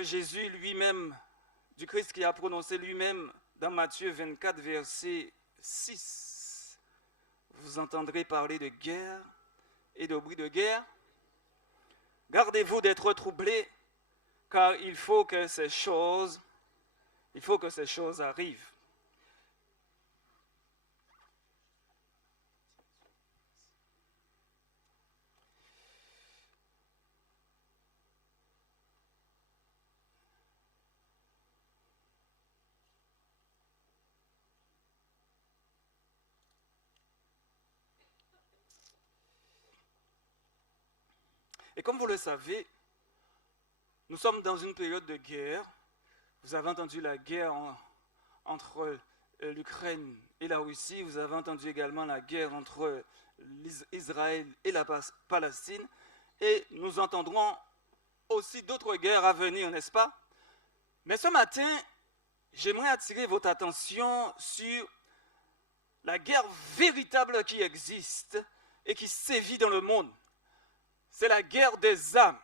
que Jésus lui-même, du Christ qui a prononcé lui-même dans Matthieu 24, verset 6. Vous entendrez parler de guerre et de bruit de guerre. Gardez-vous d'être troublés, car il faut que ces choses arrivent. Et comme vous le savez, nous sommes dans une période de guerre. Vous avez entendu la guerre entre l'Ukraine et la Russie. Vous avez entendu également la guerre entre Israël et la Palestine. Et nous entendrons aussi d'autres guerres à venir, n'est-ce pas? Mais ce matin, j'aimerais attirer votre attention sur la guerre véritable qui existe et qui sévit dans le monde. C'est la guerre des âmes.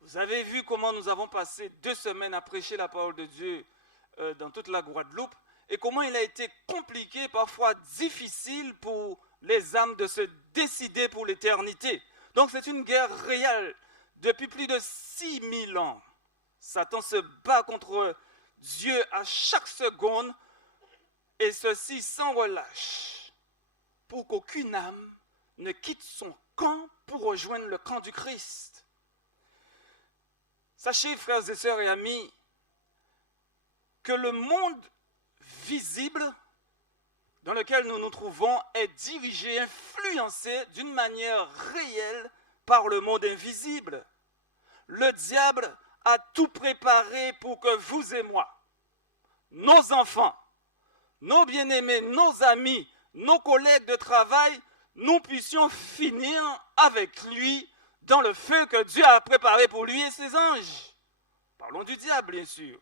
Vous avez vu comment nous avons passé 2 semaines à prêcher la parole de Dieu dans toute la Guadeloupe et comment il a été compliqué, parfois difficile pour les âmes de se décider pour l'éternité. Donc c'est une guerre réelle. Depuis plus de 6000 ans, Satan se bat contre Dieu à chaque seconde et ceci sans relâche pour qu'aucune âme ne quitte son camp pour rejoindre le camp du Christ. Sachez, frères et sœurs et amis, que le monde visible dans lequel nous nous trouvons est dirigé, influencé d'une manière réelle par le monde invisible. Le diable a tout préparé pour que vous et moi, nos enfants, nos bien-aimés, nos amis, nos collègues de travail, nous puissions finir avec lui dans le feu que Dieu a préparé pour lui et ses anges. Parlons du diable, bien sûr.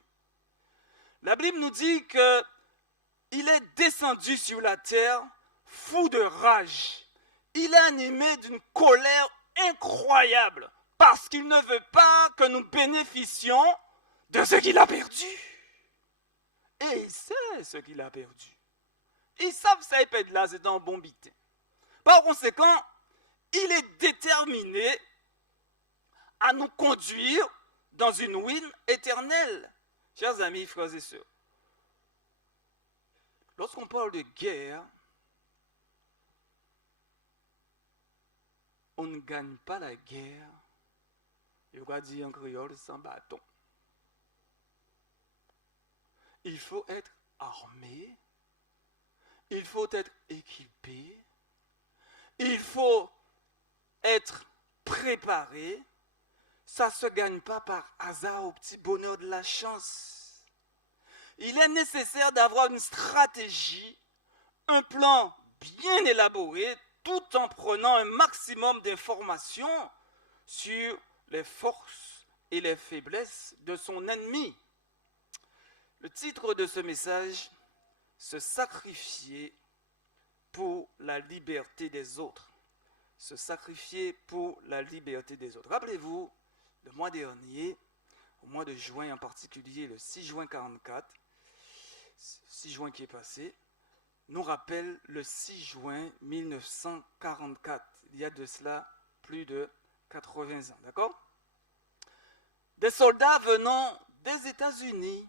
La Bible nous dit qu'il est descendu sur la terre, fou de rage. Il est animé d'une colère incroyable, parce qu'il ne veut pas que nous bénéficions de ce qu'il a perdu. Et il sait ce qu'il a perdu. Ils savent ça, et de là, c'est un bon bitin. Par conséquent, il est déterminé à nous conduire dans une ruine éternelle. Chers amis, frères et sœurs, lorsqu'on parle de guerre, on ne gagne pas la guerre, je vais dire en créole, sans bâton. Il faut être armé, il faut être équipé, il faut être préparé. Ça ne se gagne pas par hasard au petit bonheur de la chance. Il est nécessaire d'avoir une stratégie, un plan bien élaboré, tout en prenant un maximum d'informations sur les forces et les faiblesses de son ennemi. Le titre de ce message, se sacrifier pour la liberté des autres. Se sacrifier pour la liberté des autres. Rappelez-vous, le mois dernier, au mois de juin en particulier, le 6 juin 44, 6 juin qui est passé, nous rappelle le 6 juin 1944. Il y a de cela plus de 80 ans, d'accord? Des soldats venant des États-Unis,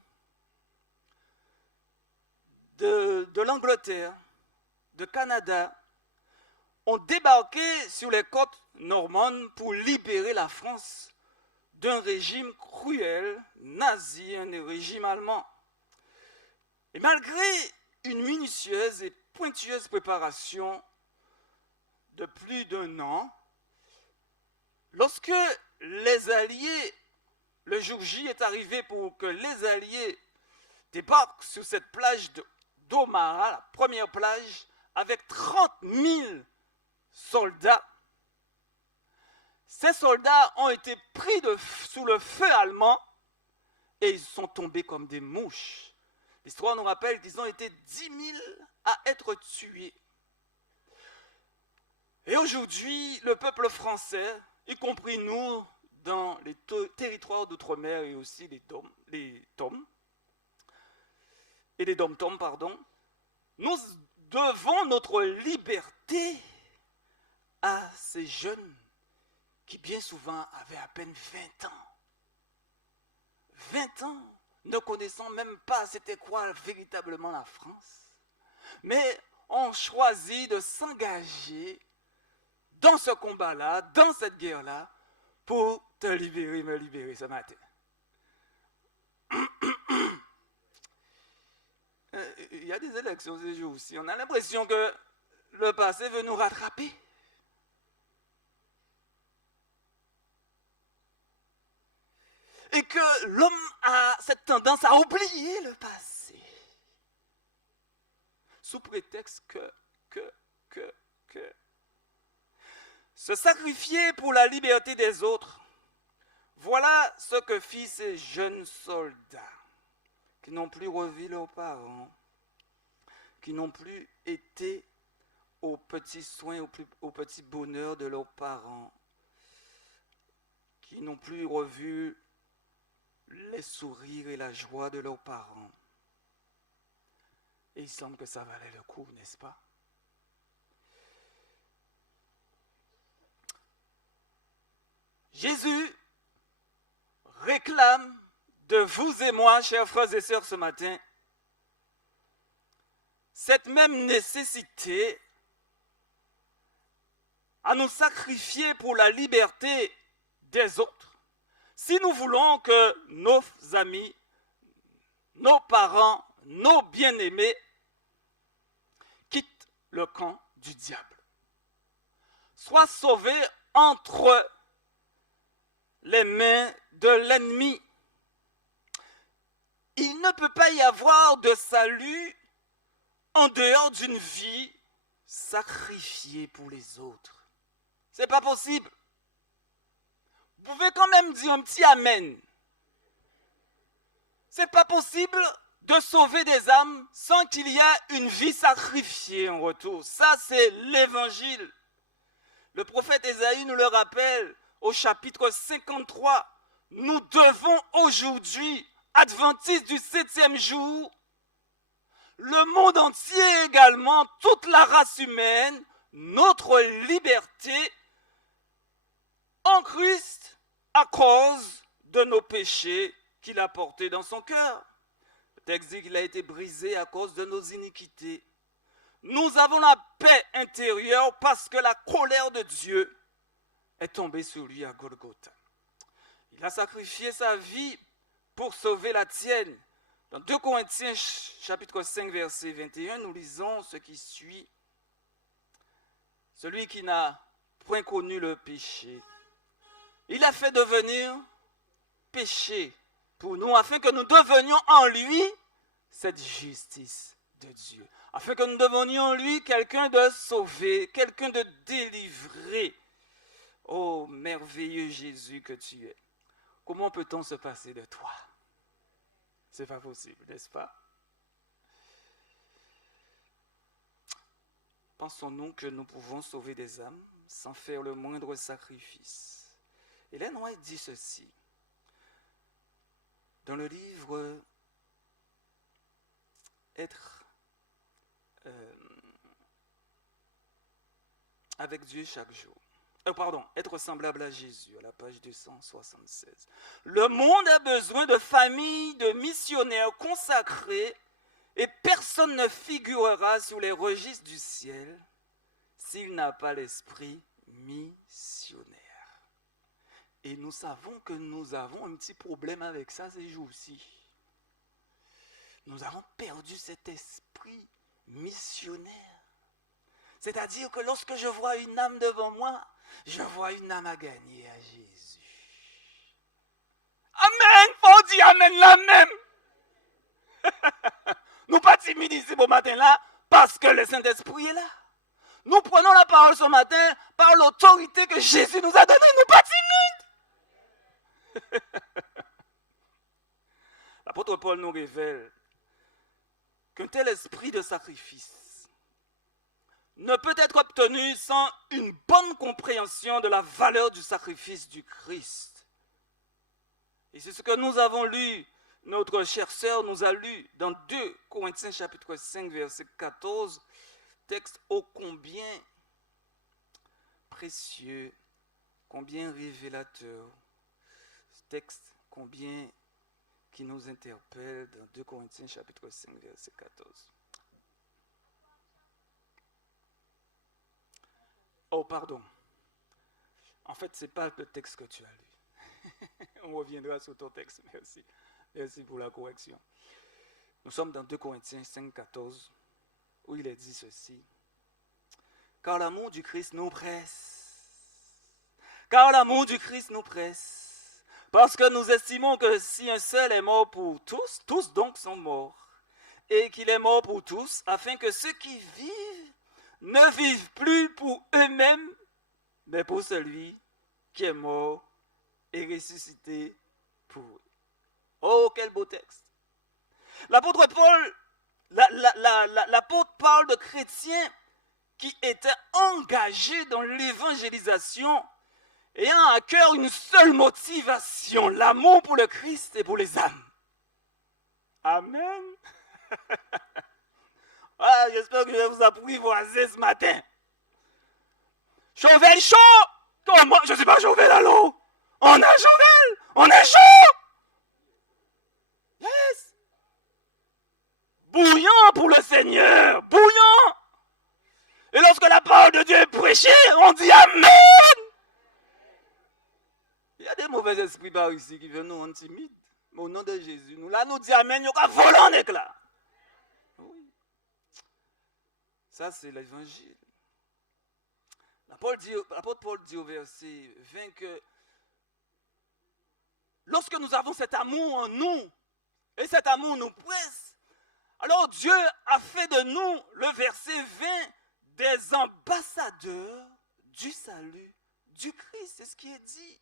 de l'Angleterre, de Canada, ont débarqué sur les côtes normandes pour libérer la France d'un régime cruel, nazi, un régime allemand. Et malgré une minutieuse et pointueuse préparation de plus d'1 an, lorsque les Alliés, le jour J est arrivé pour que les Alliés débarquent sur cette plage d'Omaha, la première plage, avec 30 000 soldats, ces soldats ont été pris sous le feu allemand et ils sont tombés comme des mouches. L'histoire nous rappelle qu'ils ont été 10 000 à être tués. Et aujourd'hui, le peuple français, y compris nous, dans les territoires d'outre-mer et aussi les DOM, et les dom-toms, pardon, nous devons notre liberté à ces jeunes qui bien souvent avaient à peine 20 ans. 20 ans, ne connaissant même pas c'était quoi véritablement la France, mais ont choisi de s'engager dans ce combat-là, dans cette guerre-là, pour te libérer, me libérer ce matin. Il y a des élections ces jours-ci. On a l'impression que le passé veut nous rattraper. Et que l'homme a cette tendance à oublier le passé. Sous prétexte que se sacrifier pour la liberté des autres, voilà ce que firent ces jeunes soldats qui n'ont plus revu leurs parents, qui n'ont plus été aux petits soins, au petit bonheur de leurs parents, qui n'ont plus revu les sourires et la joie de leurs parents. Et il semble que ça valait le coup, n'est-ce pas? Jésus réclame de vous et moi, chers frères et sœurs, ce matin, cette même nécessité à nous sacrifier pour la liberté des autres. Si nous voulons que nos amis, nos parents, nos bien-aimés quittent le camp du diable, soient sauvés entre les mains de l'ennemi. Il ne peut pas y avoir de salut en dehors d'une vie sacrifiée pour les autres. C'est pas possible. Vous pouvez quand même dire un petit amen. C'est pas possible de sauver des âmes sans qu'il y ait une vie sacrifiée en retour. Ça, c'est l'évangile. Le prophète Ésaïe nous le rappelle au chapitre 53. Nous devons aujourd'hui, adventistes du 7e jour, le monde entier également, toute la race humaine, notre liberté en Christ à cause de nos péchés qu'il a portés dans son cœur. Le texte dit qu'il a été brisé à cause de nos iniquités. Nous avons la paix intérieure parce que la colère de Dieu est tombée sur lui à Golgotha. Il a sacrifié sa vie pour sauver la tienne. Dans 2 Corinthiens chapitre 5 verset 21, nous lisons ce qui suit. Celui qui n'a point connu le péché, il a fait devenir péché pour nous, afin que nous devenions en lui cette justice de Dieu. Afin que nous devenions en lui quelqu'un de sauvé, quelqu'un de délivré. Oh, merveilleux Jésus que tu es. Comment peut-on se passer de toi? C'est pas possible, n'est-ce pas? Pensons-nous que nous pouvons sauver des âmes sans faire le moindre sacrifice? Ellen White dit ceci dans le livre Être avec Dieu chaque jour. Être semblable à Jésus, à la page 276. Le monde a besoin de familles, de missionnaires consacrés, et personne ne figurera sur les registres du ciel s'il n'a pas l'esprit missionnaire. Et nous savons que nous avons un petit problème avec ça ces jours-ci. Nous avons perdu cet esprit missionnaire. C'est-à-dire que lorsque je vois une âme devant moi, je vois une âme à gagner à Jésus. Amen! Faut dire Amen là même! Nous pas timides ici ce matin-là parce que le Saint-Esprit est là. Nous prenons la parole ce matin par l'autorité que Jésus nous a donnée. Nous pas timides. L'apôtre Paul nous révèle qu'un tel esprit de sacrifice ne peut être obtenu sans une bonne compréhension de la valeur du sacrifice du Christ. Et c'est ce que nous avons lu, notre chère sœur nous a lu dans 2 Corinthiens chapitre 5 verset 14, texte ô combien précieux, combien révélateur, texte combien qui nous interpelle dans 2 Corinthiens chapitre 5 verset 14. Oh pardon, en fait c'est pas le texte que tu as lu. On reviendra sur ton texte, merci. Merci pour la correction. Nous sommes dans 2 Corinthiens 5, 14, où il est dit ceci. Car l'amour du Christ nous presse. Car l'amour du Christ nous presse. Parce que nous estimons que si un seul est mort pour tous, tous donc sont morts. Et qu'il est mort pour tous, afin que ceux qui vivent ne vivent plus pour eux-mêmes, mais pour celui qui est mort et ressuscité pour eux. Oh, quel beau texte. L'apôtre Paul, l'apôtre parle de chrétiens qui étaient engagés dans l'évangélisation, ayant à cœur une seule motivation, l'amour pour le Christ et pour les âmes. Amen. Ah, j'espère que je vais vous apprivoiser ce matin. Chauvel chaud. Comment? Je ne suis pas Chauvel à l'eau. On a Chauvel. On est chaud. Yes. Bouillant pour le Seigneur. Bouillant. Et lorsque la parole de Dieu est prêchée, on dit Amen. Il y a des mauvais esprits par ici qui viennent nous rendre timides. Mais au nom de Jésus, nous là nous disons Amen, nous allons voler en éclat. Oui. Ça, c'est l'évangile. L'apôtre Paul dit au verset 20 que lorsque nous avons cet amour en nous, et cet amour nous presse, alors Dieu a fait de nous, le verset 20, des ambassadeurs du salut du Christ. C'est ce qui est dit.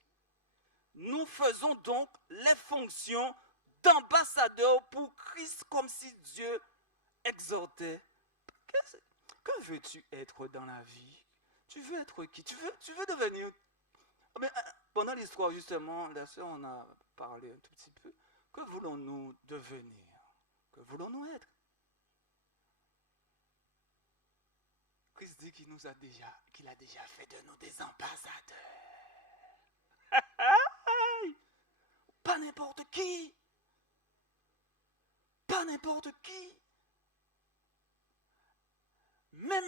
Nous faisons donc les fonctions d'ambassadeurs pour Christ comme si Dieu exhortait. Que veux-tu être dans la vie? Tu veux être qui? Tu veux devenir... Mais pendant l'histoire, justement, la sœur en a parlé un tout petit peu. Que voulons-nous devenir? Que voulons-nous être? Christ dit qu'il a déjà fait de nous des ambassadeurs. Pas n'importe qui. Pas n'importe qui. Même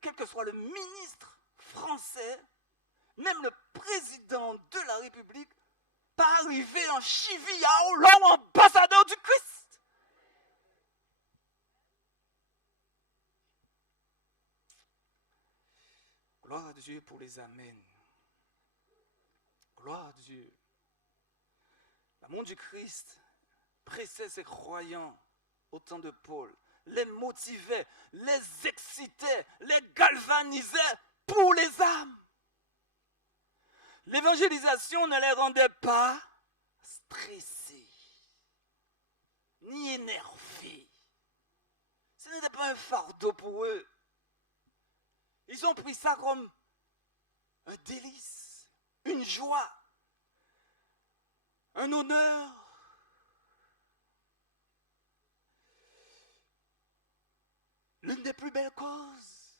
quel que soit le ministre français, même le président de la République, pas arrivé en chivillard, l'homme ambassadeur du Christ. Gloire à Dieu pour les amens. Gloire à Dieu. L'amour du Christ pressait ses croyants au temps de Paul, les motivait, les excitait, les galvanisait pour les âmes. L'évangélisation ne les rendait pas stressés, ni énervés. Ce n'était pas un fardeau pour eux. Ils ont pris ça comme un délice, une joie, un honneur. L'une des plus belles causes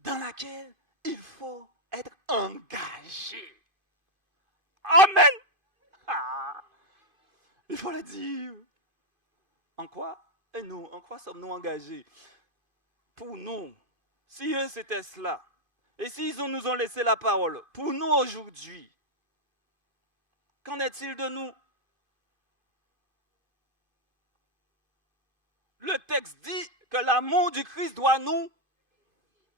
dans laquelle il faut être engagé. Amen. Ah, il faut le dire. En quoi? Et nous, en quoi sommes-nous engagés? Pour nous, si eux c'était cela, et s'ils nous ont laissé la parole, pour nous aujourd'hui, qu'en est-il de nous? Le texte dit que l'amour du Christ doit nous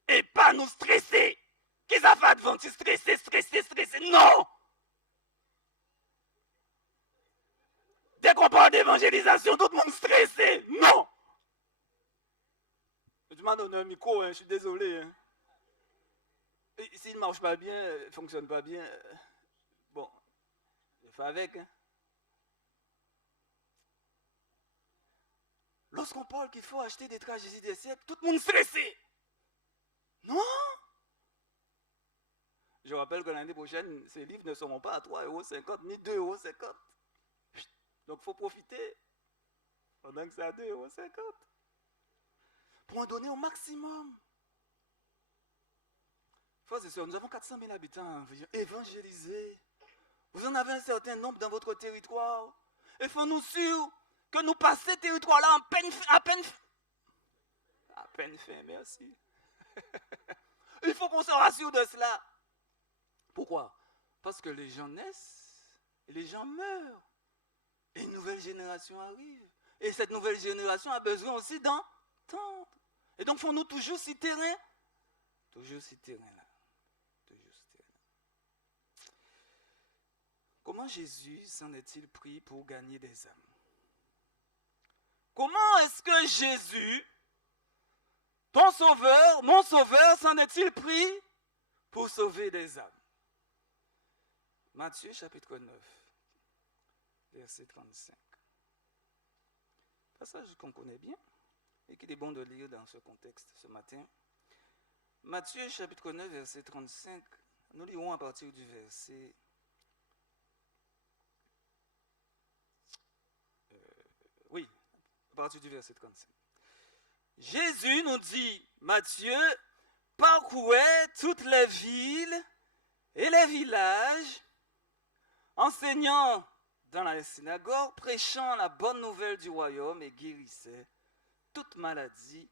et pas nous stresser. Qu'est-ce que ça fait adventir stresser? Non! Dès qu'on parle d'évangélisation, tout le monde stressé. Non! Tu m'as donné un micro, hein, je suis désolé. Hein. S'il ne marche pas bien, il ne fonctionne pas bien, bon, je fais avec. Hein. Lorsqu'on parle qu'il faut acheter des tragédies des siècles, tout le monde stressé. Non. Je rappelle que l'année prochaine, ces livres ne seront pas à 3,50 € ni 2,50 €. Donc il faut profiter pendant que c'est à 2,50 € pour en donner au maximum. Frères et sœurs, nous avons 400 000 habitants évangélisés. Vous en avez un certain nombre dans votre territoire. Et faisons-nous sûr que nous passons ce territoire-là à peine fin, merci. Il faut qu'on se rassure de cela. Pourquoi? Parce que les gens naissent et les gens meurent. Et une nouvelle génération arrive. Et cette nouvelle génération a besoin aussi d'entendre. Et donc, faut-nous toujours ce terrain? Toujours ce terrain-là. Toujours ce terrain-là. Comment Jésus s'en est-il pris pour gagner des âmes? Comment est-ce que Jésus, ton sauveur, mon sauveur, s'en est-il pris pour sauver des âmes? Matthieu chapitre 9, verset 35. Passage qu'on connaît bien et qu'il est bon de lire dans ce contexte ce matin. Matthieu chapitre 9, verset 35. Nous lirons à partir du verset... à partir du verset 35. Jésus nous dit, Matthieu, parcourait toutes les villes et les villages, enseignant dans la synagogue, prêchant la bonne nouvelle du royaume et guérissait toute maladie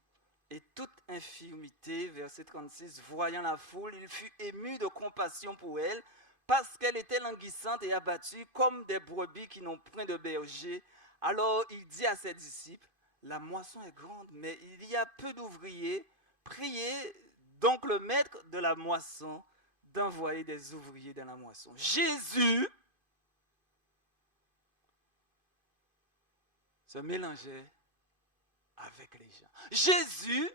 et toute infirmité. Verset 36, voyant la foule, il fut ému de compassion pour elle, parce qu'elle était languissante et abattue comme des brebis qui n'ont point de berger. Alors il dit à ses disciples, la moisson est grande, mais il y a peu d'ouvriers. Priez donc le maître de la moisson d'envoyer des ouvriers dans la moisson. Jésus se mélangeait avec les gens. Jésus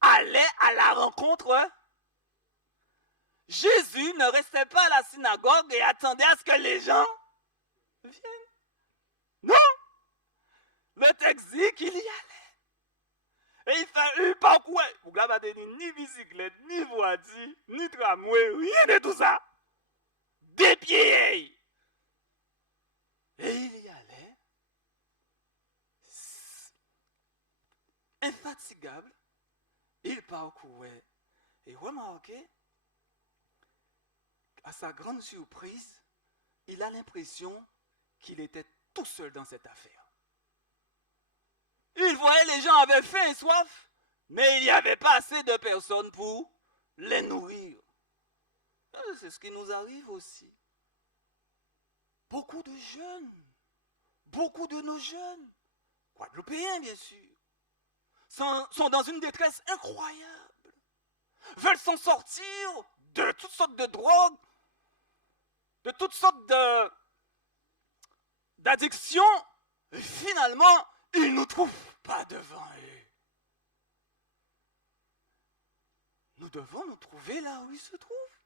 allait à la rencontre. Jésus ne restait pas à la synagogue et attendait à ce que les gens viennent. Non! Le texte dit qu'il y allait. Et il parcourait. Vous n'avez ni bicyclette, ni voiture, ni tramway, rien de tout ça. Des pieds. Et il y allait, infatigable. Il parcourait. Et remarquez, à sa grande surprise, il a l'impression qu'il était tout seul dans cette affaire. Il voyait les gens avaient faim et soif, mais il n'y avait pas assez de personnes pour les nourrir. C'est ce qui nous arrive aussi. Beaucoup de jeunes, beaucoup de nos jeunes, guadeloupéens bien sûr, sont dans une détresse incroyable, veulent s'en sortir de toutes sortes de drogues, de toutes sortes d'addictions, et finalement, ils ne nous trouvent pas devant eux. Nous devons nous trouver là où ils se trouvent.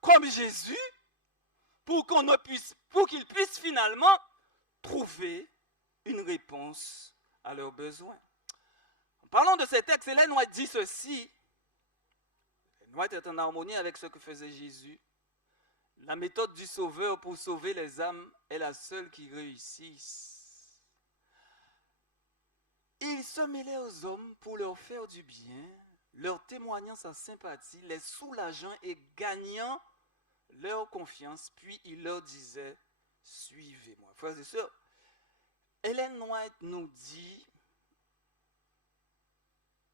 Comme Jésus, pour qu'ils puissent finalement trouver une réponse à leurs besoins. En parlant de ces textes, Ellen White dit ceci. Ellen White est en harmonie avec ce que faisait Jésus. La méthode du Sauveur pour sauver les âmes est la seule qui réussisse. Il se mêlait aux hommes pour leur faire du bien, leur témoignant sa sympathie, les soulageant et gagnant leur confiance, puis il leur disait, suivez-moi. Frères et sœurs, Ellen White nous dit,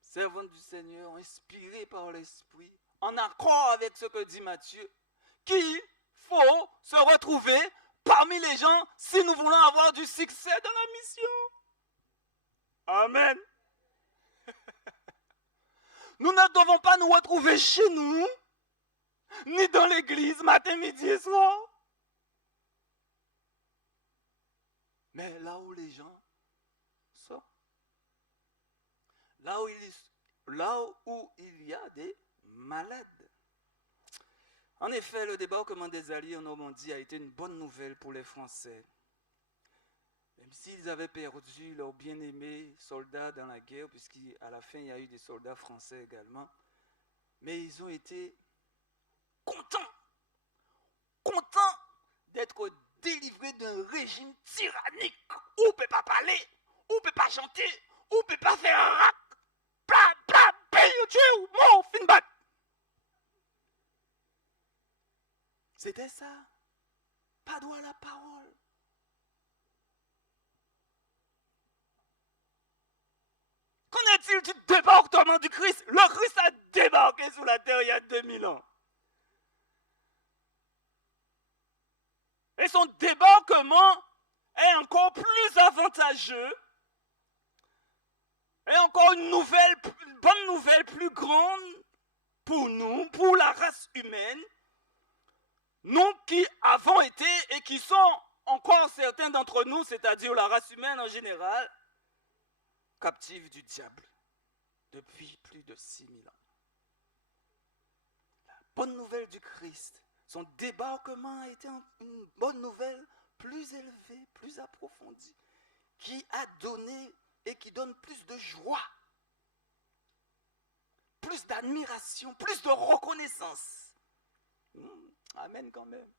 servante du Seigneur, inspirée par l'Esprit, en accord avec ce que dit Matthieu, qu'il faut se retrouver parmi les gens si nous voulons avoir du succès dans la mission. Amen. Nous ne devons pas nous retrouver chez nous, ni dans l'église matin, midi et soir. Mais là où les gens sont, là où il y a des malades. En effet, le débarquement des Alliés en Normandie a été une bonne nouvelle pour les Français. Même s'ils avaient perdu leurs bien-aimés soldats dans la guerre, puisqu'à la fin, il y a eu des soldats français également, mais ils ont été content d'être délivré d'un régime tyrannique où on ne peut pas parler, où on ne peut pas chanter, où on ne peut pas faire un rap. Bla bla, paye Dieu, mon fin bat. C'était ça. Pas droit à la parole. Qu'en est-il du débarquement du Christ? Le Christ a débarqué sur la terre il y a 2000 ans. Et son débarquement est encore plus avantageux, et encore une bonne nouvelle plus grande pour nous, pour la race humaine, nous qui avons été et qui sont encore certains d'entre nous, c'est-à-dire la race humaine en général, captifs du diable depuis plus de 6000 ans. La bonne nouvelle du Christ, son débarquement a été une bonne nouvelle plus élevée, plus approfondie, qui a donné et qui donne plus de joie, plus d'admiration, plus de reconnaissance. Amen quand même.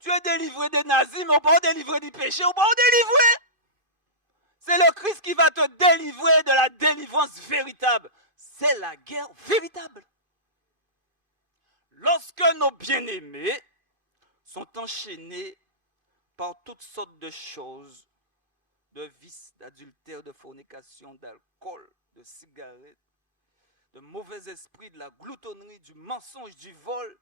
Tu es délivré des nazis, mais on peut délivrer du péché, on peut délivrer. C'est le Christ qui va te délivrer de la délivrance véritable. C'est la guerre véritable. Lorsque nos bien-aimés sont enchaînés par toutes sortes de choses, de vices, d'adultère, de fornication, d'alcool, de cigarettes, de mauvais esprits, de la gloutonnerie, du mensonge, du vol,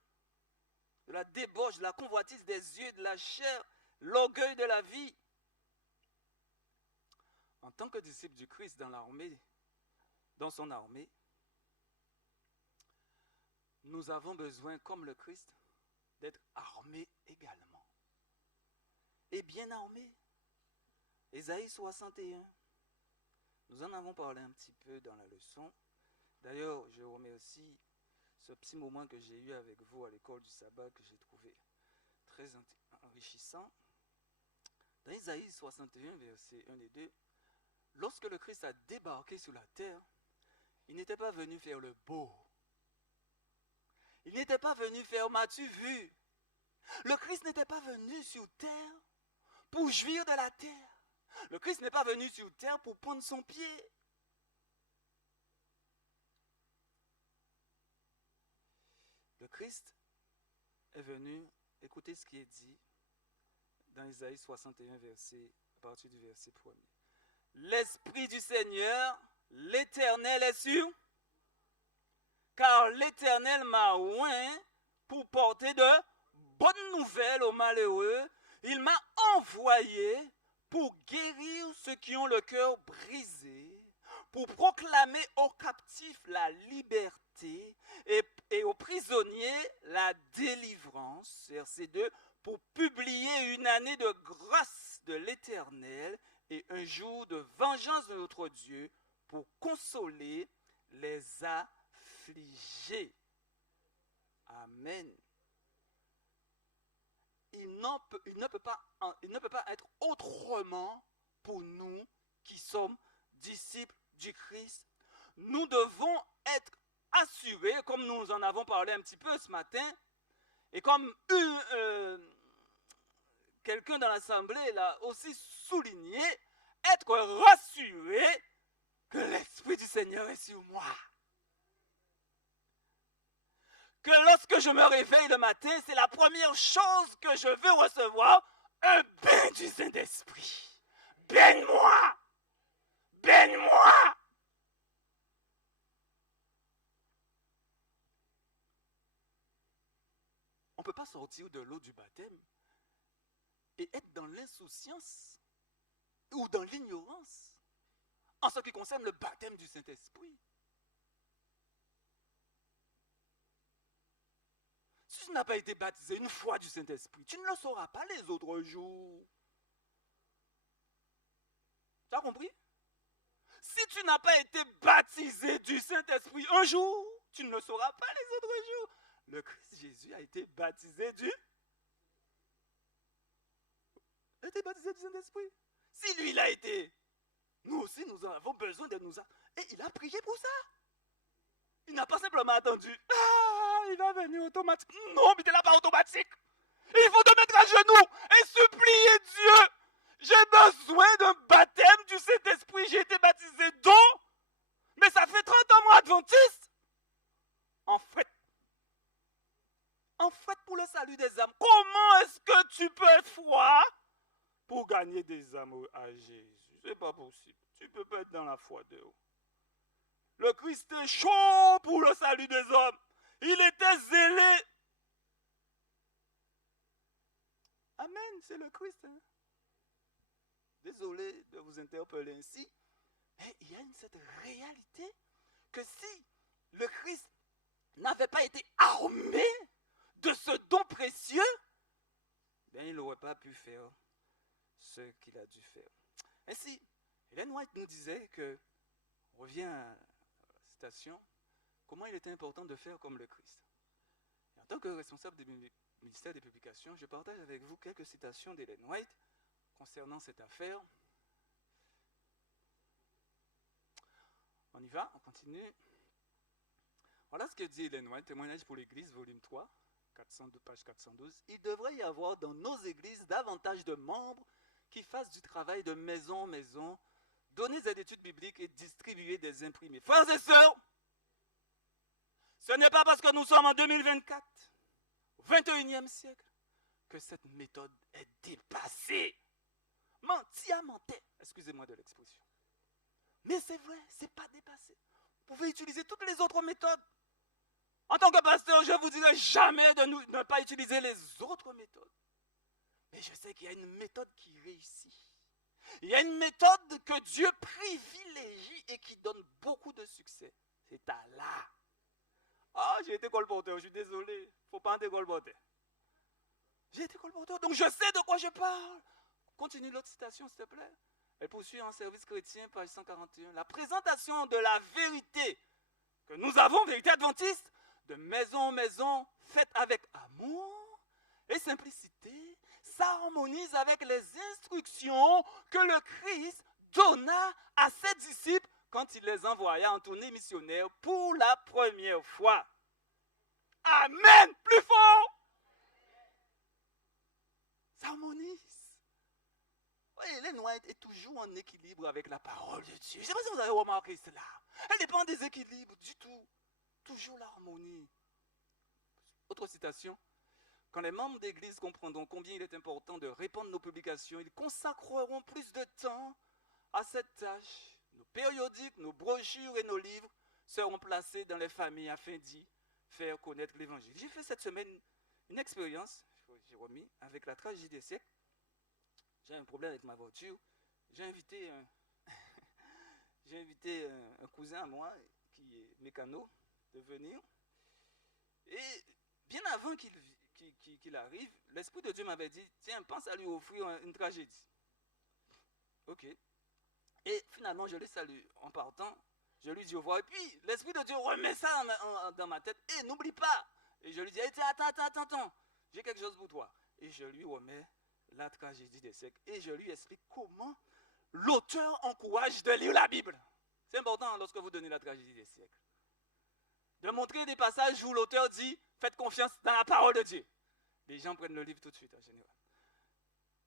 de la débauche, de la convoitise des yeux, de la chair, l'orgueil de la vie. En tant que disciple du Christ dans l'armée, dans son armée, nous avons besoin, comme le Christ, d'être armés également. Et bien armés. Ésaïe 61. Nous en avons parlé un petit peu dans la leçon. D'ailleurs, je remercie ce petit moment que j'ai eu avec vous à l'école du sabbat que j'ai trouvé très enrichissant. Dans Ésaïe 61, versets 1 et 2, lorsque le Christ a débarqué sur la terre, il n'était pas venu faire le beau. Il n'était pas venu faire m'as-tu vu. Le Christ n'était pas venu sur terre pour jouir de la terre. Le Christ n'est pas venu sur terre pour prendre son pied. Le Christ est venu, écoutez ce qui est dit dans Ésaïe 61, à partir du verset 1er. L'Esprit du Seigneur, l'Éternel est sur, car l'Éternel m'a oint pour porter de bonnes nouvelles aux malheureux. Il m'a envoyé pour guérir ceux qui ont le cœur brisé, pour proclamer aux captifs la liberté et aux prisonniers la délivrance. Verset 2, pour publier une année de grâce de l'Éternel et un jour de vengeance de notre Dieu, pour consoler les affligés. Amen. Il ne peut pas être autrement pour nous qui sommes disciples du Christ. Nous devons être assurés, comme nous en avons parlé un petit peu ce matin, et comme quelqu'un dans l'assemblée l'a aussi souligné, être rassuré que l'Esprit du Seigneur est sur moi. Que lorsque je me réveille le matin, c'est la première chose que je veux recevoir, un bain du Saint-Esprit. Baigne-moi! Baigne-moi! On ne peut pas sortir de l'eau du baptême et être dans l'insouciance ou dans l'ignorance en ce qui concerne le baptême du Saint-Esprit. Si tu n'as pas été baptisé une fois du Saint-Esprit, tu ne le sauras pas les autres jours. Tu as compris? Si tu n'as pas été baptisé du Saint-Esprit un jour, tu ne le sauras pas les autres jours. Le Christ Jésus a été baptisé du Saint-Esprit. Si lui l'a été, nous aussi nous avons besoin de nous... Et il a prié pour ça. Il n'a pas simplement attendu. Ah, il va venir automatique. Non, mais t'es là pas automatique. Il faut te mettre à genoux et supplier Dieu. J'ai besoin d'un baptême du Saint-Esprit. J'ai été baptisé donc, mais ça fait 30 ans moi adventiste. En fait, pour le salut des âmes, comment est-ce que tu peux être froid pour gagner des âmes à Jésus? C'est pas possible. Tu peux pas être dans la foi de haut. Le Christ est chaud pour le salut des hommes. Il était zélé. Amen, c'est le Christ. Hein? Désolé de vous interpeller ainsi, mais il y a cette réalité que si le Christ n'avait pas été armé de ce don précieux, bien, il n'aurait pas pu faire ce qu'il a dû faire. Ainsi, Ellen White nous disait que, on revient à la citation, comment il était important de faire comme le Christ. Et en tant que responsable du ministère des publications, je partage avec vous quelques citations d'Ellen White concernant cette affaire. On y va, on continue. Voilà ce que dit Ellen White, témoignage pour l'Église, volume 3, 412, page 412. Il devrait y avoir dans nos églises davantage de membres qui fassent du travail de maison en maison, donner des études bibliques et distribuer des imprimés. Frères et sœurs, ce n'est pas parce que nous sommes en 2024, au 21e siècle, que cette méthode est dépassée. Menti à mentir, excusez-moi de l'expression. Mais c'est vrai, ce n'est pas dépassé. Vous pouvez utiliser toutes les autres méthodes. En tant que pasteur, je ne vous dirai jamais de ne pas utiliser les autres méthodes. Mais je sais qu'il y a une méthode qui réussit. Il y a une méthode que Dieu privilégie et qui donne beaucoup de succès. C'est Allah. Ah, j'ai été colporteur, je suis désolé. Il ne faut pas être colporteur. J'ai été colporteur, donc je sais de quoi je parle. Continue l'autre citation, s'il te plaît. Elle poursuit en service chrétien, page 141. La présentation de la vérité que nous avons, vérité adventiste, de maison en maison, faite avec amour et simplicité, s'harmonise avec les instructions que le Christ donna à ses disciples quand il les envoya en tournée missionnaire pour la première fois. Amen! Plus fort! S'harmonise. Oui, Ellen White est toujours en équilibre avec la parole de Dieu. Je ne sais pas si vous avez remarqué cela. Elle n'est pas en déséquilibre du tout. Toujours l'harmonie. Autre citation. Quand les membres d'église comprendront combien il est important de répandre nos publications, ils consacreront plus de temps à cette tâche. Nos périodiques, nos brochures et nos livres seront placés dans les familles afin d'y faire connaître l'évangile. J'ai fait cette semaine une expérience, j'ai remis, avec la tragédie des siècles. J'ai un problème avec ma voiture. J'ai invité un cousin à moi qui est mécano de venir. Et bien avant qu'il arrive, l'Esprit de Dieu m'avait dit, tiens, pense à lui offrir une tragédie. Ok. Et finalement, je le salue en partant. Je lui dis au revoir. Et puis, l'Esprit de Dieu remet ça dans ma tête. Et n'oublie pas. Et je lui dis, hey, attends. J'ai quelque chose pour toi. Et je lui remets la tragédie des siècles. Et je lui explique comment l'auteur encourage de lire la Bible. C'est important lorsque vous donnez la tragédie des siècles. De montrer des passages où l'auteur dit, faites confiance dans la parole de Dieu. Les gens prennent le livre tout de suite en général.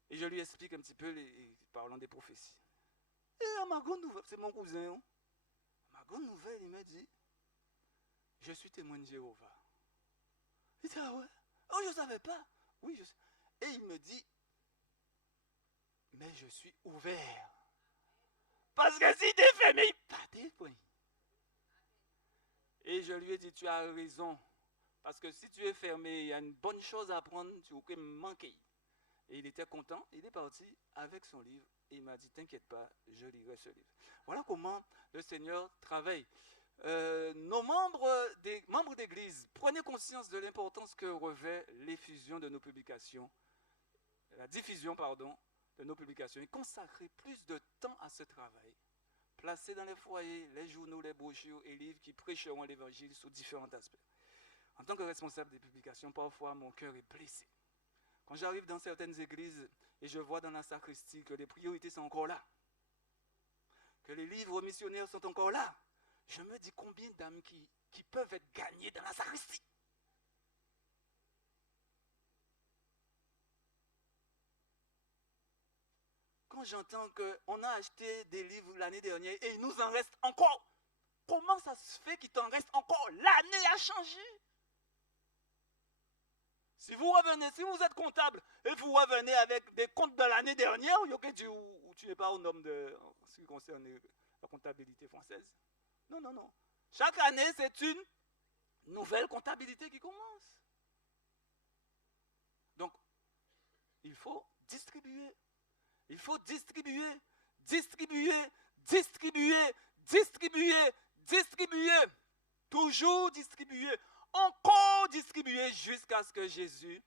Et je lui explique un petit peu, parlant des prophéties. Et à ma grande nouvelle, c'est mon cousin, hein? À ma grande nouvelle, il me dit, je suis témoin de Jéhovah. Il dit, ah ouais? Oh, je ne savais pas. Oui, je sais. Et il me dit, mais je suis ouvert. Parce que si tu es fermé, il pas t'effraie. Et je lui ai dit, tu as raison. Parce que si tu es fermé, il y a une bonne chose à apprendre, tu peux manquer. Et il était content, il est parti avec son livre. Et il m'a dit, t'inquiète pas, je lirai ce livre. Voilà comment le Seigneur travaille. Nos membres d'église, prenez conscience de l'importance que revêt l'effusion de nos publications, la diffusion, de nos publications, et consacrer plus de temps à ce travail. Placer dans les foyers les journaux, les brochures et livres qui prêcheront l'évangile sous différents aspects. En tant que responsable des publications, parfois mon cœur est blessé. Quand j'arrive dans certaines églises et je vois dans la sacristie que les priorités sont encore là, que les livres missionnaires sont encore là, je me dis combien d'âmes qui peuvent être gagnées dans la sacristie. quand j'entends qu'on a acheté des livres l'année dernière et il nous en reste encore, comment ça se fait qu'il t'en reste encore? L'année a changé. Si vous revenez, si vous êtes comptable et vous revenez avec des comptes de l'année dernière, tu n'es pas au nombre de ce qui concerne la comptabilité française. Non, non, non. Chaque année, c'est une nouvelle comptabilité qui commence. Donc, il faut distribuer. Il faut distribuer, distribuer, distribuer, distribuer, distribuer. Toujours distribuer. Encore distribuer jusqu'à ce que Jésus...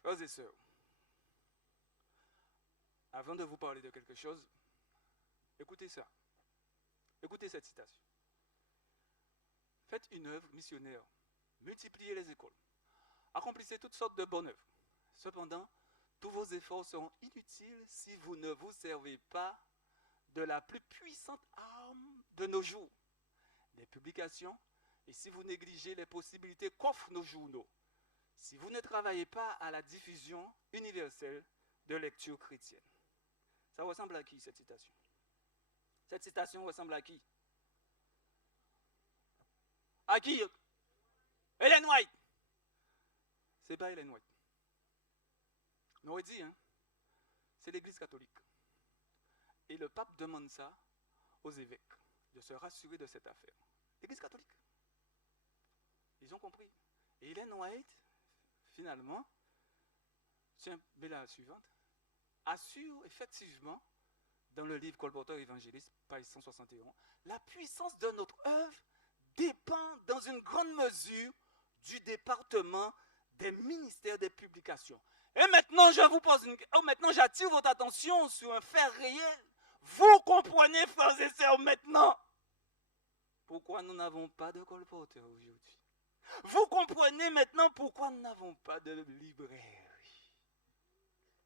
Frères et sœurs, avant de vous parler de quelque chose, écoutez ça. Écoutez cette citation. Faites une œuvre missionnaire. Multipliez les écoles. Accomplissez toutes sortes de bonnes œuvres. Cependant, tous vos efforts seront inutiles si vous ne vous servez pas de la plus puissante arme de nos jours, les publications, et si vous négligez les possibilités qu'offrent nos journaux, si vous ne travaillez pas à la diffusion universelle de lecture chrétienne. Ça ressemble à qui, cette citation? Cette citation ressemble à qui? À qui? Ellen White. C'est pas Ellen White. On aurait dit, hein? C'est l'Église catholique. Et le pape demande ça aux évêques, de se rassurer de cette affaire. L'Église catholique. Ils ont compris. Et Ellen White, finalement, tiens, mais la suivante, assure effectivement, dans le livre Colporteur évangéliste, page 161, la puissance de notre œuvre dépend dans une grande mesure du département des ministères des publications. Et maintenant, je vous pose maintenant, j'attire votre attention sur un fait réel. Vous comprenez, frères et sœurs, maintenant, pourquoi nous n'avons pas de colporteur aujourd'hui. Vous comprenez maintenant pourquoi nous n'avons pas de librairie.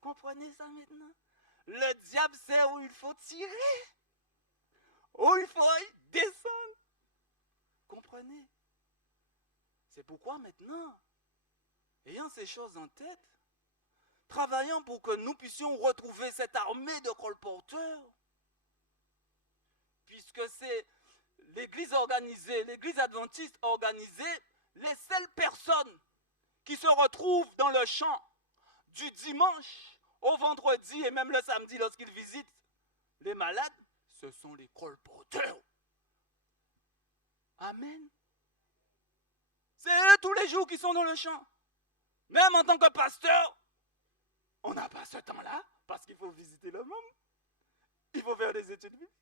Comprenez ça maintenant? Le diable sait où il faut tirer, où il faut descendre. Comprenez? C'est pourquoi maintenant, ayant ces choses en tête, travaillons pour que nous puissions retrouver cette armée de colporteurs, puisque c'est l'Église organisée, l'Église adventiste organisée, les seules personnes qui se retrouvent dans le champ du dimanche au vendredi et même le samedi lorsqu'ils visitent les malades, ce sont les colporteurs. Amen. C'est eux tous les jours qui sont dans le champ. Même en tant que pasteur, on n'a pas ce temps-là parce qu'il faut visiter le monde. Il faut faire des études bibliques.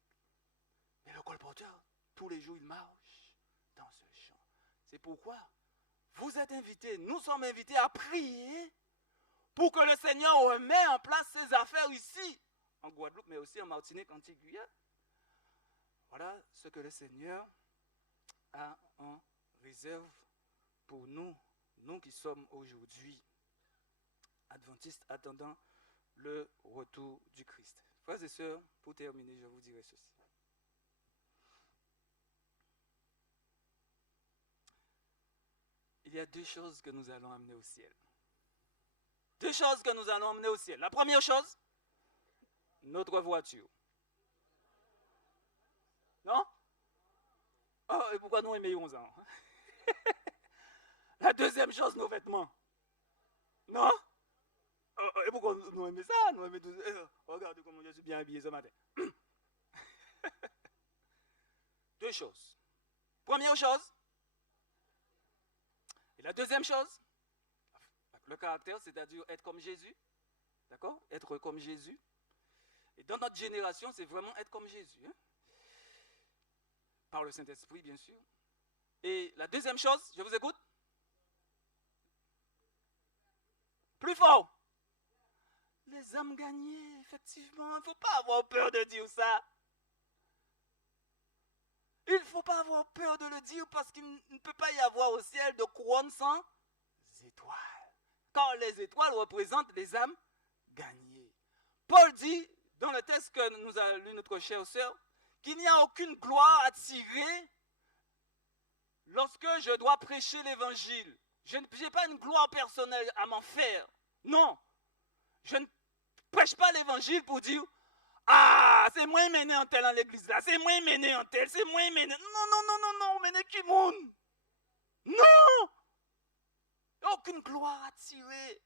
Mais le colporteur, tous les jours, il marche dans ce champ. C'est pourquoi vous êtes invités, nous sommes invités à prier pour que le Seigneur remette en place ses affaires ici, en Guadeloupe, mais aussi en Martinique, en Guyane. Voilà ce que le Seigneur a en réserve pour nous, nous qui sommes aujourd'hui adventistes attendant le retour du Christ. Frères et sœurs, pour terminer, je vous dirai ceci. Il y a deux choses que nous allons amener au ciel. Deux choses que nous allons amener au ciel. La première chose, notre voiture. Non? Oh, et pourquoi nous aimons ça? La deuxième chose, nos vêtements. Non? Oh, et pourquoi nous aimons ça? Nous aimons tout... Regardez comment je suis bien habillé ce matin. Deux choses. Première chose. Et la deuxième chose, le caractère, c'est-à-dire être comme Jésus. D'accord? Être comme Jésus. Et dans notre génération, c'est vraiment être comme Jésus. Hein? Par le Saint-Esprit, bien sûr. Et la deuxième chose, je vous écoute. Plus fort. Les âmes gagnées, effectivement. Il ne faut pas avoir peur de dire ça. Il ne faut pas avoir peur de le dire parce qu'il ne peut pas y avoir au ciel de couronne sans étoiles. Car les étoiles représentent les âmes gagnées. Paul dit, dans le texte que nous a lu notre chère sœur, qu'il n'y a aucune gloire à tirer lorsque je dois prêcher l'évangile. Je n'ai pas une gloire personnelle à m'en faire. Non. prêche pas l'évangile pour dire ah, c'est moi mené en tel dans l'église là, c'est moi mené en tel, c'est moi mené. Non, mené qui monde? Non! Aucune gloire à tirer.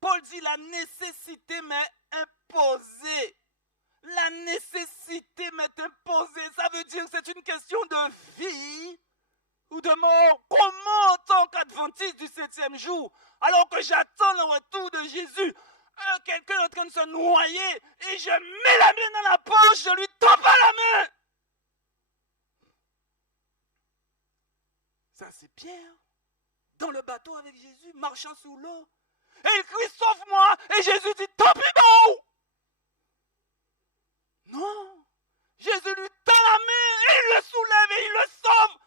Paul dit la nécessité m'est imposée. La nécessité m'est imposée. Ça veut dire que c'est une question de vie ou de mort. Comment en tant qu'adventiste du 7e jour, alors que j'attends le retour de Jésus, quelqu'un est en train de se noyer et je mets la main dans la poche, je lui tends pas la main. Ça c'est Pierre, dans le bateau avec Jésus, marchant sous l'eau. Et il crie sauve-moi et Jésus dit tant pis bon. Non, Jésus lui tend la main et il le soulève et il le sauve.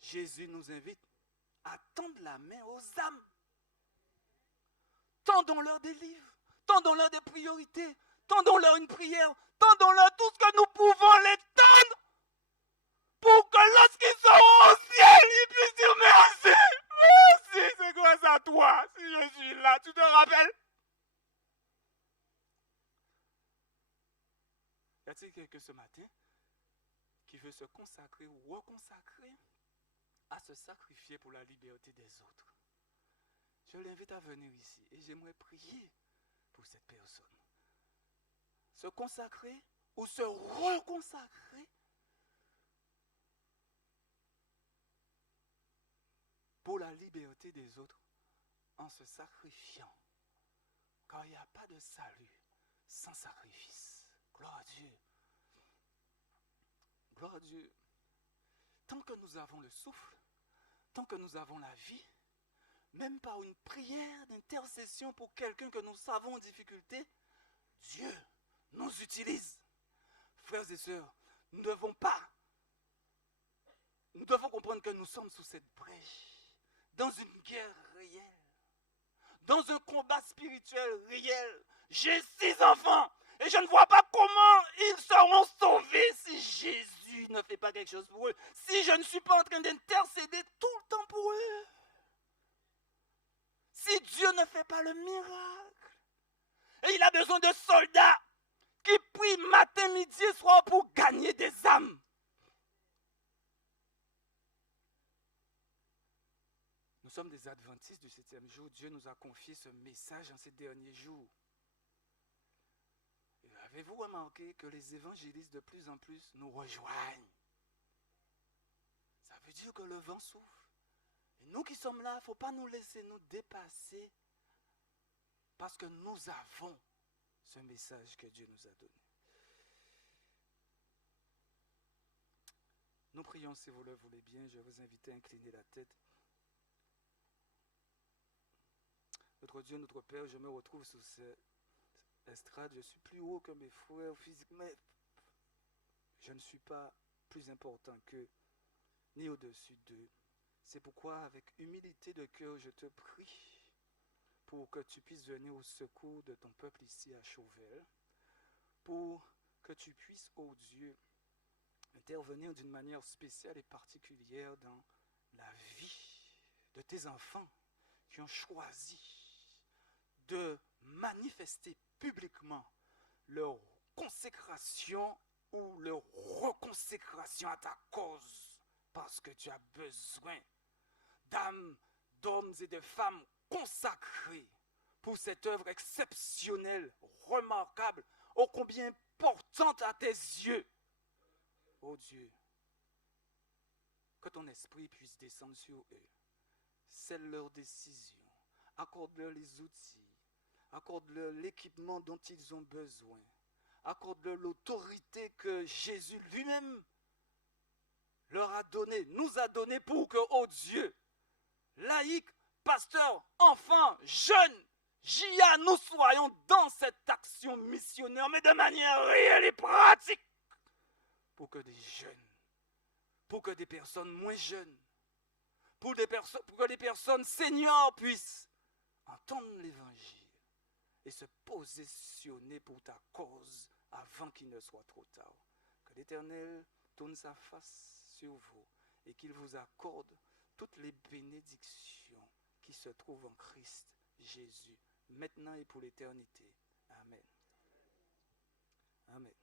Jésus nous invite à tendre la main aux âmes. Tendons-leur des livres, tendons-leur des priorités, tendons-leur une prière, tendons-leur tout ce que nous pouvons les tendre pour que lorsqu'ils seront au ciel, ils puissent dire merci. Merci, c'est grâce à toi si je suis là. Tu te rappelles? Y a-t-il quelqu'un ce matin qui veut se consacrer ou reconsacrer à se sacrifier pour la liberté des autres? Je l'invite à venir ici et j'aimerais prier pour cette personne. Se consacrer ou se reconsacrer pour la liberté des autres en se sacrifiant. Car il n'y a pas de salut sans sacrifice. Gloire à Dieu. Gloire à Dieu. Tant que nous avons le souffle, tant que nous avons la vie, même par une prière d'intercession pour quelqu'un que nous savons en difficulté, Dieu nous utilise. Frères et sœurs, nous devons comprendre que nous sommes sous cette brèche, dans une guerre réelle, dans un combat spirituel réel. J'ai 6 enfants et je ne vois pas comment ils seront sauvés si Jésus ne fait pas quelque chose pour eux, si je ne suis pas en train d'intercéder tout le temps pour eux. Si Dieu ne fait pas le miracle, et il a besoin de soldats qui prient matin, midi et soir pour gagner des âmes. Nous sommes des adventistes du 7e jour. Dieu nous a confié ce message en ces derniers jours. Et avez-vous remarqué que les évangélistes de plus en plus nous rejoignent? Ça veut dire que le vent souffle. Et nous qui sommes là, il ne faut pas nous laisser nous dépasser parce que nous avons ce message que Dieu nous a donné. Nous prions si vous le voulez bien. Je vais vous inviter à incliner la tête. Notre Dieu, notre Père, je me retrouve sur cette estrade. Je suis plus haut que mes frères physiquement. Je ne suis pas plus important qu'eux, ni au-dessus d'eux. C'est pourquoi, avec humilité de cœur, je te prie pour que tu puisses venir au secours de ton peuple ici à Chauvel, pour que tu puisses, ô Dieu, intervenir d'une manière spéciale et particulière dans la vie de tes enfants qui ont choisi de manifester publiquement leur consécration ou leur reconsécration à ta cause, parce que tu as besoin d'âmes, d'hommes et de femmes consacrés pour cette œuvre exceptionnelle, remarquable, ô combien importante à tes yeux. Ô Dieu, que ton esprit puisse descendre sur eux, scelle leurs décisions, accorde-leur les outils, accorde-leur l'équipement dont ils ont besoin, accorde-leur l'autorité que Jésus lui-même leur a donné, nous a donné pour que, ô Dieu, laïcs, pasteurs, enfants, jeunes, JA, nous soyons dans cette action missionnaire, mais de manière réelle et pratique, pour que des jeunes, pour que des personnes moins jeunes, pour que des personnes seniors puissent entendre l'évangile et se positionner pour ta cause avant qu'il ne soit trop tard. Que l'Éternel tourne sa face sur vous et qu'il vous accorde toutes les bénédictions qui se trouvent en Christ Jésus, maintenant et pour l'éternité. Amen. Amen.